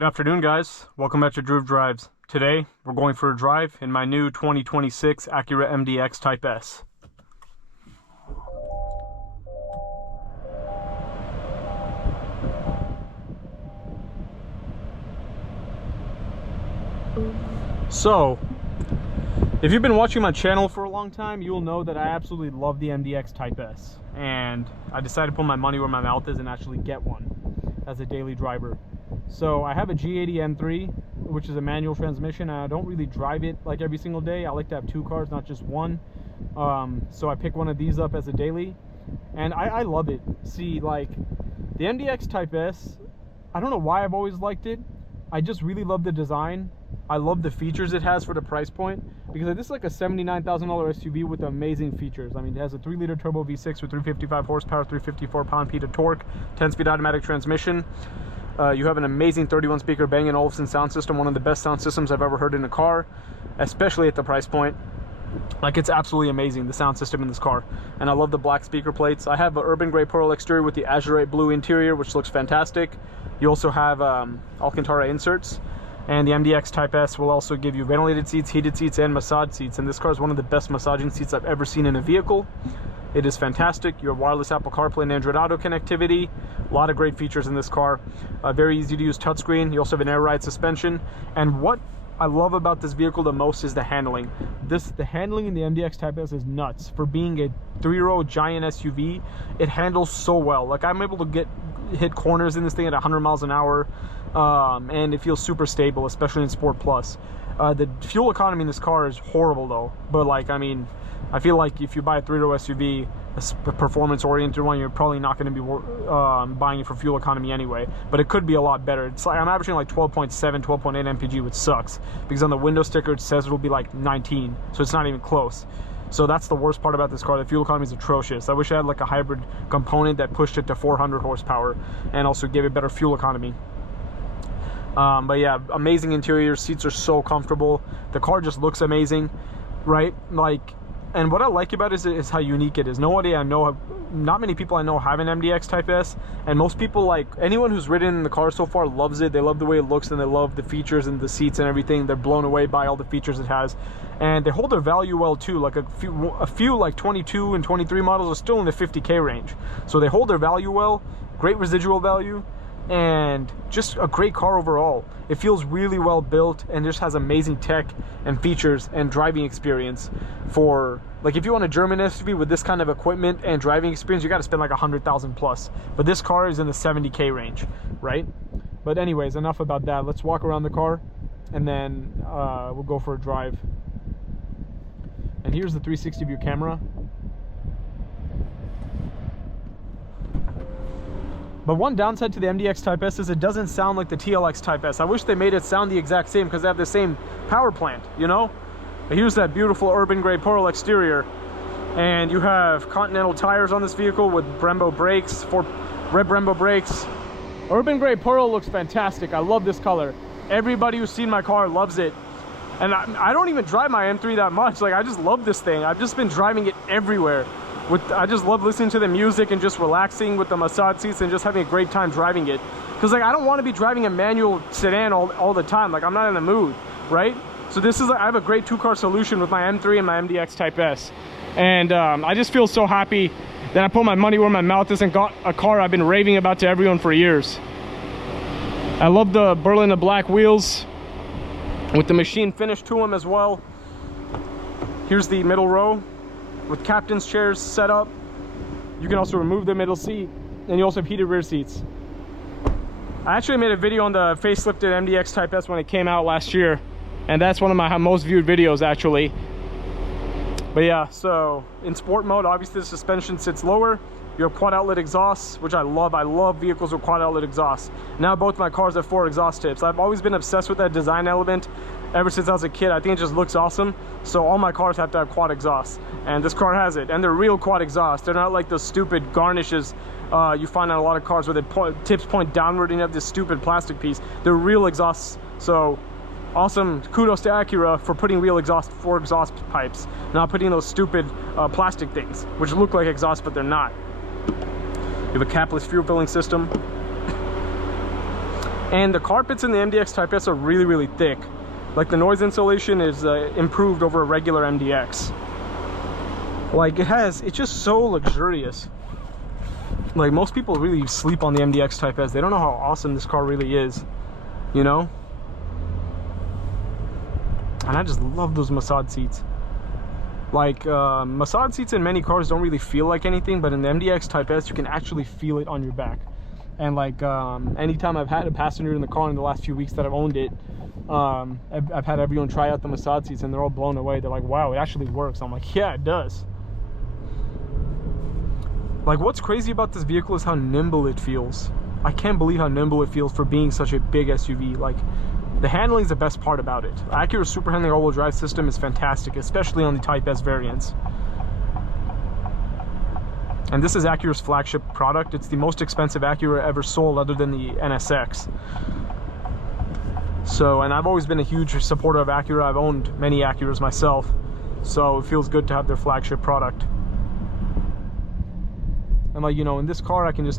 Good afternoon, guys. Welcome back to Groove Drives. Today, we're going for a drive in my new 2026 Acura MDX Type S. So, if you've been watching my channel for a long time, you'll know that I absolutely love the MDX Type S. And I decided to put my money where my mouth is and actually get one as a daily driver. So I have a G80 M3, which is a manual transmission, and I don't really drive it like every single day. I like to have two cars, not just one. So I pick one of these up as a daily, and I love it. See, like, the MDX Type S, I don't know why I've always liked it. I just really love the design. I love the features it has for the price point, because this is like a $79,000 SUV with amazing features. I mean, it has a 3-liter turbo V6 with 355 horsepower, 354 pound-feet of torque, 10-speed automatic transmission. You have an amazing 31-speaker Bang & Olufsen sound system, one of the best sound systems I've ever heard in a car, especially at the price point. Like, it's absolutely amazing, the sound system in this car. And I love the black speaker plates. I have an urban gray pearl exterior with the azurite blue interior, which looks fantastic. You also have Alcantara inserts. And the MDX Type S will also give you ventilated seats, heated seats, and massage seats. And this car is one of the best massaging seats I've ever seen in a vehicle. It is fantastic. You have wireless Apple CarPlay and Android Auto connectivity. A lot of great features in this car. Very easy to use touchscreen. You also have an air ride suspension. And what I love about this vehicle the most is the handling. The handling in the MDX Type S is nuts. For being a 3-row giant SUV, it handles so well. Like, I'm able to hit corners in this thing at 100 miles an hour. And it feels super stable, especially in Sport Plus. The fuel economy in this car is horrible though, but like, I mean, I feel like if you buy a 3-row SUV, a performance-oriented one, you're probably not going to be buying it for fuel economy anyway, but it could be a lot better. It's like, I'm averaging like 12.7, 12.8 mpg, which sucks, because on the window sticker it says it'll be like 19, so it's not even close. So that's the worst part about this car. The fuel economy is atrocious. I wish I had like a hybrid component that pushed it to 400 horsepower and also gave it better fuel economy. But yeah, amazing interior. Seats are so comfortable. The car just looks amazing, right? Like, and what I like about it is how unique it is. Nobody I know, not many people I know have an MDX Type S, and most people, like anyone who's ridden in the car so far, loves it. They love the way it looks, and they love the features and the seats and everything. They're blown away by all the features it has, and they hold their value well too. Like a few like 22 and 23 models are still in the 50K range, so they hold their value well. Great residual value. And just a great car overall. It feels really well built and just has amazing tech and features and driving experience. For like, if you want a German SUV with this kind of equipment and driving experience, you got to spend like 100,000 plus. But this car is in the 70K range, right? But anyways, enough about that. Let's walk around the car, and then we'll go for a drive. And here's the 360 view camera. But one downside to the MDX Type S is it doesn't sound like the TLX Type S. I wish they made it sound the exact same, because they have the same power plant, you know? But here's that beautiful urban gray pearl exterior. And you have Continental tires on this vehicle with Brembo brakes, red Brembo brakes. Urban gray pearl looks fantastic. I love this color. Everybody who's seen my car loves it. And I don't even drive my M3 that much. Like, I just love this thing. I've just been driving it everywhere. I just love listening to the music and just relaxing with the massage seats and just having a great time driving it. Because like, I don't want to be driving a manual sedan all the time. Like, I'm not in the mood, right? So this is, I have a great two-car solution with my M3 and my MDX Type S. And I just feel so happy that I put my money where my mouth is and got a car I've been raving about to everyone for years. I love the Berlin black wheels with the machine finish to them as well. Here's the middle row with captain's chairs set up. You can also remove the middle seat, and you also have heated rear seats. I actually made a video on the facelifted MDX Type S when it came out last year, and that's one of my most viewed videos actually. But yeah, so in sport mode, obviously the suspension sits lower. You have quad outlet exhausts, which I love. I love vehicles with quad outlet exhausts. Now both my cars have 4 exhaust tips. I've always been obsessed with that design element ever since I was a kid. I think it just looks awesome. So all my cars have to have quad exhausts, and this car has it. And they're real quad exhausts. They're not like those stupid garnishes you find on a lot of cars where the tips point downward and you have this stupid plastic piece. They're real exhausts. So awesome, kudos to Acura for putting real exhaust, 4 exhaust pipes, not putting those stupid plastic things which look like exhaust but they're not. You have a capless fuel filling system. And the carpets in the MDX Type S are really, really thick. Like the noise insulation is improved over a regular MDX. Like it's just so luxurious. Like most people really sleep on the MDX Type S. They don't know how awesome this car really is, you know? And I just love those massage seats. Like massage seats in many cars don't really feel like anything, but in the MDX Type S you can actually feel it on your back. And like anytime I've had a passenger in the car in the last few weeks that I've owned it, I've had everyone try out the massage seats and they're all blown away. They're like, wow, it actually works. I'm like, yeah, it does. Like what's crazy about this vehicle is how nimble it feels. I can't believe how nimble it feels for being such a big SUV. Like the handling is the best part about it. Acura's super handling all-wheel drive system is fantastic, especially on the Type S variants. And this is Acura's flagship product. It's the most expensive Acura ever sold other than the NSX. So, and I've always been a huge supporter of Acura. I've owned many Acuras myself. So it feels good to have their flagship product. And like, you know, in this car I can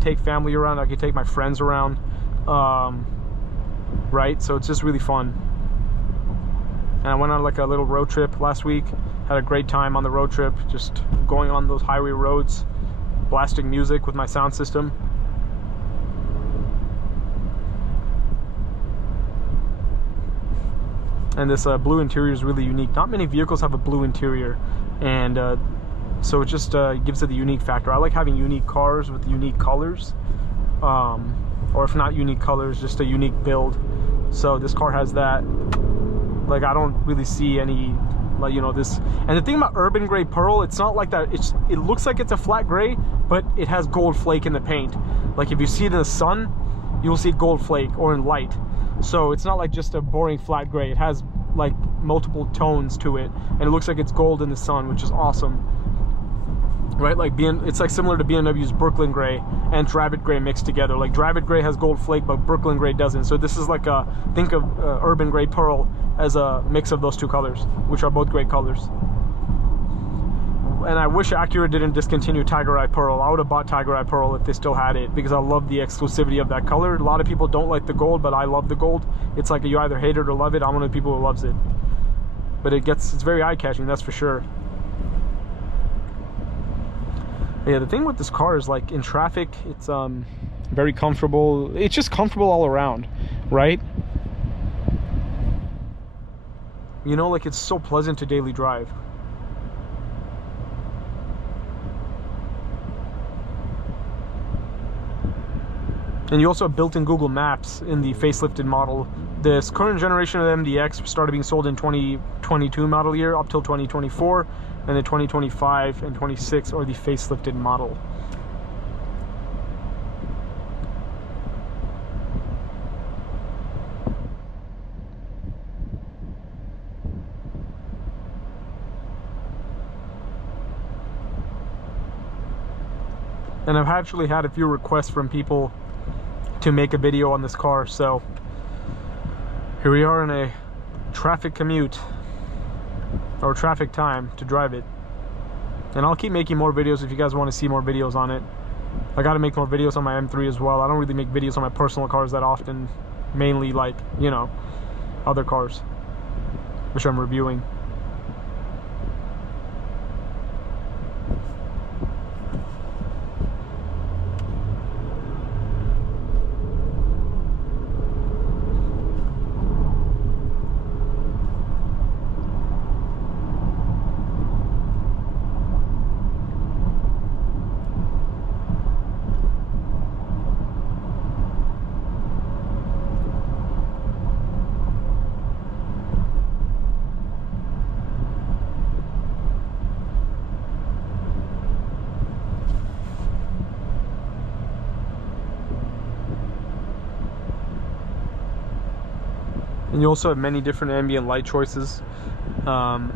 take family around, I can take my friends around. Right? So it's just really fun. And I went on like a little road trip last week. Had a great time on the road trip, just going on those highway roads, blasting music with my sound system. And this blue interior is really unique. Not many vehicles have a blue interior, and so it just gives it the unique factor. I like having unique cars with unique colors, or if not unique colors, just a unique build. So this car has that. Like I don't really see any, like, you know, this. And the thing about urban gray pearl, it's not like that. It looks like it's a flat gray, but it has gold flake in the paint. Like if you see it in the sun, you'll see gold flake, or in light. So it's not like just a boring flat gray. It has like multiple tones to it, and it looks like it's gold in the sun, which is awesome. Right? Like it's like similar to BMW's Brooklyn Gray and Dravet Gray mixed together. Like Dravet Gray has gold flake, but Brooklyn Gray doesn't. So this is like think of Urban Gray Pearl as a mix of those two colors, which are both great colors. And I wish Acura didn't discontinue Tiger Eye Pearl. I would have bought Tiger Eye Pearl if they still had it, because I love the exclusivity of that color. A lot of people don't like the gold, but I love the gold. It's like you either hate it or love it. I'm one of the people who loves it. But it's very eye-catching, that's for sure. Yeah, the thing with this car is, like, in traffic, it's very comfortable. It's just comfortable all around, right? You know, like, it's so pleasant to daily drive. And you also have built-in Google Maps in the facelifted model. This current generation of MDX started being sold in 2022 model year up till 2024, and then 2025 and 26 are the facelifted model. And I've actually had a few requests from people to make a video on this car, so here we are in a traffic commute, or traffic time to drive it. And I'll keep making more videos if you guys want to see more videos on it. I got to make more videos on my M3 as well. I don't really make videos on my personal cars that often, mainly like, you know, other cars which I'm reviewing. And you also have many different ambient light choices in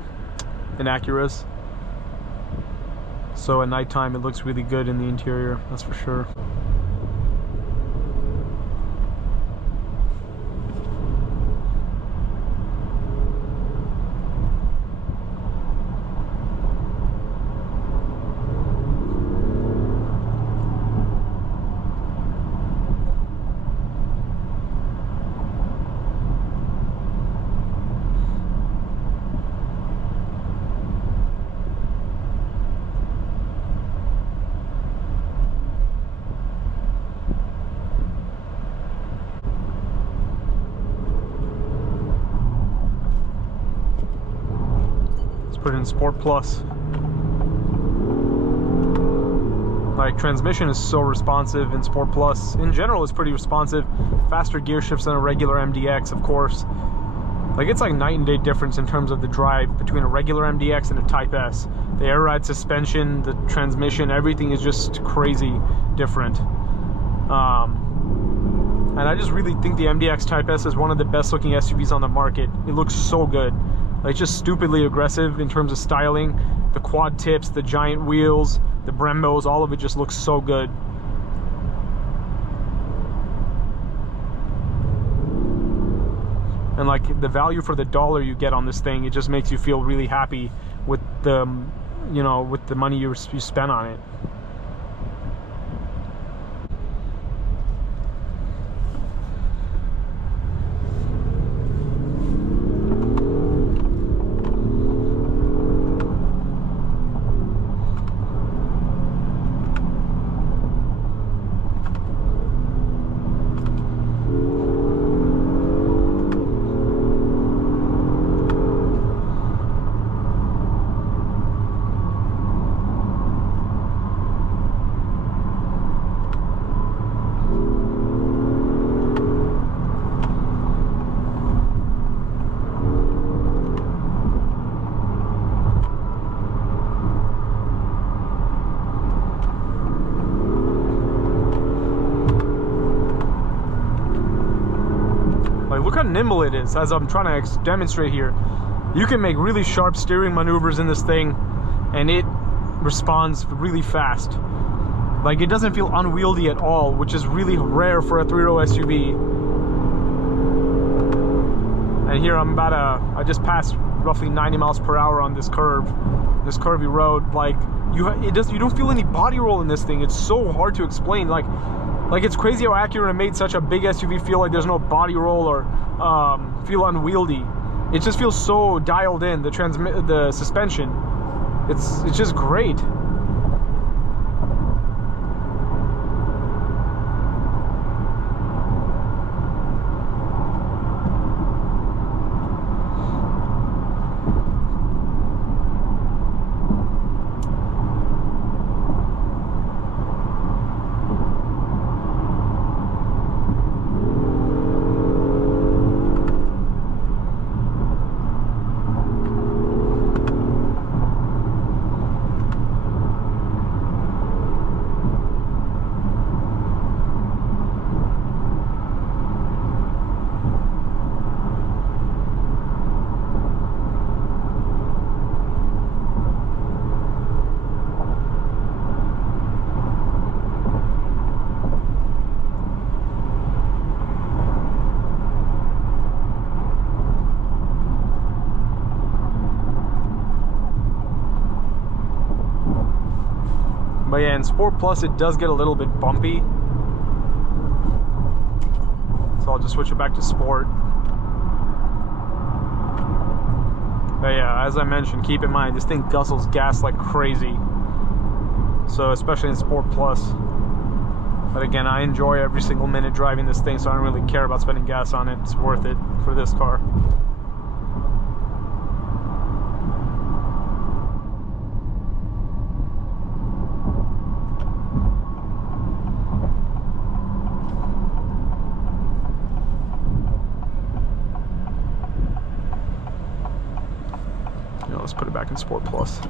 Acuras. So at nighttime it looks really good in the interior, that's for sure. Put it in Sport Plus. Like, transmission is so responsive in Sport Plus. In general, it's pretty responsive. Faster gear shifts than a regular MDX, of course. Like, it's like night and day difference in terms of the drive between a regular MDX and a Type S. The air ride suspension, the transmission, everything is just crazy different. And I just really think the MDX Type S is one of the best looking SUVs on the market. It looks so good. Like, just stupidly aggressive in terms of styling. The quad tips, the giant wheels, the Brembos, all of it just looks so good. And like, the value for the dollar you get on this thing, it just makes you feel really happy with the, you know, with the money you spent on it. Look how nimble it is, as I'm trying to demonstrate here. You can make really sharp steering maneuvers in this thing, and it responds really fast. Like, it doesn't feel unwieldy at all, which is really rare for a three-row SUV. And here I just passed roughly 90 miles per hour on this curve, this curvy road. Like, you don't feel any body roll in this thing. It's so hard to explain. Like it's crazy how Acura made such a big SUV feel like there's no body roll or feel unwieldy. It just feels so dialed in. The suspension, it's just great. But yeah, in Sport Plus it does get a little bit bumpy, so I'll just switch it back to Sport. But yeah, as I mentioned, keep in mind this thing guzzles gas like crazy, so especially in Sport Plus. But again, I enjoy every single minute driving this thing, so I don't really care about spending gas on it. It's worth it for this car. Let's put it back in Sport Plus.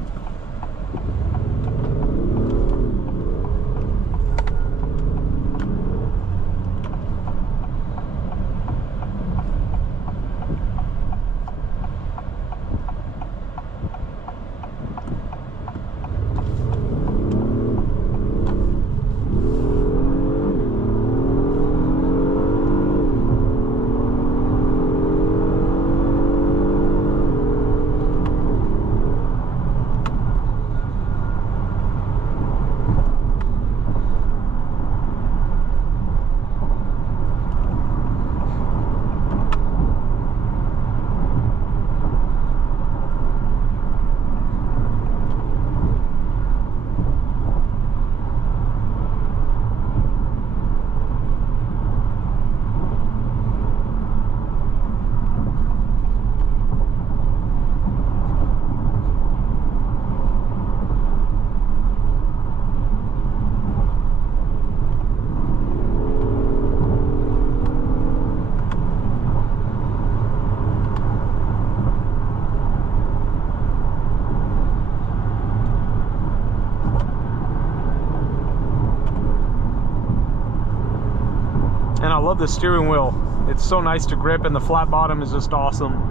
love the steering wheel. It's so nice to grip, and the flat bottom is just awesome.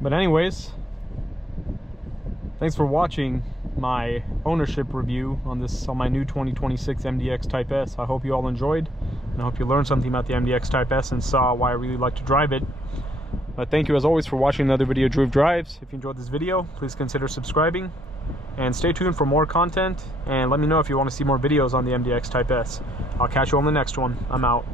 But anyways, thanks for watching my ownership review on my new 2026 MDX Type S. I hope you all enjoyed, and I hope you learned something about the MDX Type S and saw why I really like to drive it. But thank you as always for watching another video of Drew Drives. If you enjoyed this video, please consider subscribing, and stay tuned for more content, and let me know if you want to see more videos on the MDX Type S. I'll catch you on the next one. I'm out.